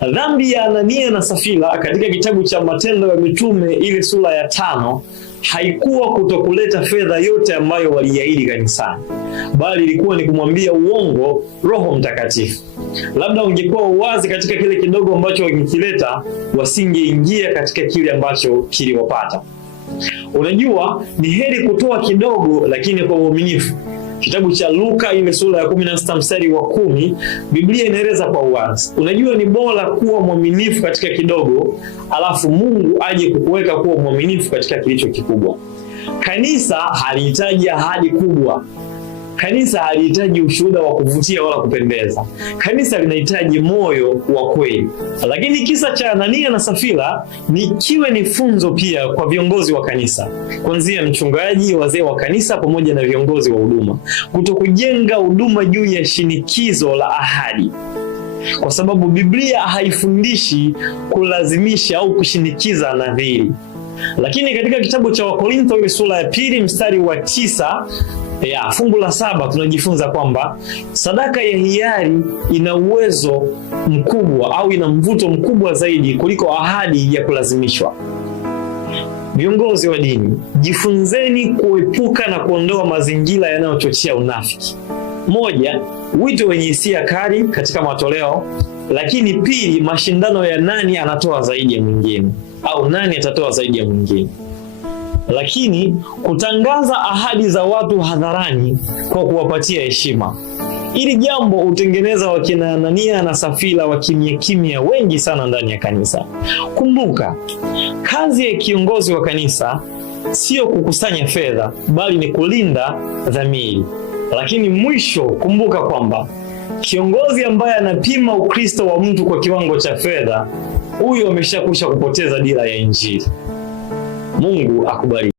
Dhambi ya Anania na Safira katika kitabu cha Matendo ya Mitume ile sura ya 5 haikuwa kutokuleta fedha yote ambayo waliahidi kanisani, bali ilikuwa ni kumwambia uongo Roho Mtakatifu. Labda ungekuwa uwazi katika kile kidogo ambacho wangekileta, wasingeingia katika kile ambacho kiliwapata. Unajua, ni heri kutoa kidogo lakini kwa uaminifu. Kitabu cha Luka ile sura ya 16 mstari wa 10, Biblia inaeleza kwa uwazi. Unajua, ni bora kuwa mwaminifu katika kidogo, alafu Mungu aje kukuweka kuwa mwaminifu katika kilicho kikubwa. Kanisa halihitaji ahadi kubwa. Kanisa halihitaji ushuhuda wa kuvutia wala kupendeza. Kanisa linahitaji moyo wa kweli. Lakini kisa cha Anania na Safira ni funzo pia kwa viongozi wa kanisa, kuanzia mchungaji, wazee wa kanisa pamoja na viongozi wa huduma, kutokujenga huduma juu ya shinikizo la ahadi, kwa sababu Biblia haifundishi kulazimisha au kushinikiza nadhiri. Lakini katika kitabu cha Wakorintho ile sura ya 2 mstari wa 9 fungu la 7 tunajifunza kwamba sadaka ya hiari ina uwezo mkubwa au ina mvuto mkubwa zaidi kuliko ahadi ya kulazimishwa. Viongozi wa dini, jifunzeni kuepuka na kuondoa mazingira yanayochochea unafiki. 1, wito wenye hisia kali katika matoleo. Lakini 2, mashindano ya nani anatoa zaidi ya mwingine au nani atatoa zaidi ya mwingine. Lakini kutangaza ahadi za watu hadharani kwa kuwapatia heshima. Ili jambo utengeneza wakina Anania na Safira wa kimya wengi sana ndani ya kanisa. Kumbuka, kazi ya kiongozi wa kanisa sio kukusanya fedha, bali ni kulinda dhamiri. Lakini mwisho, kumbuka kwamba kiongozi ambaye anapima Ukristo wa mtu kwa kiwango cha fedha, huyo ameshakwisha kupoteza dira ya Injili. Mungu akubariki.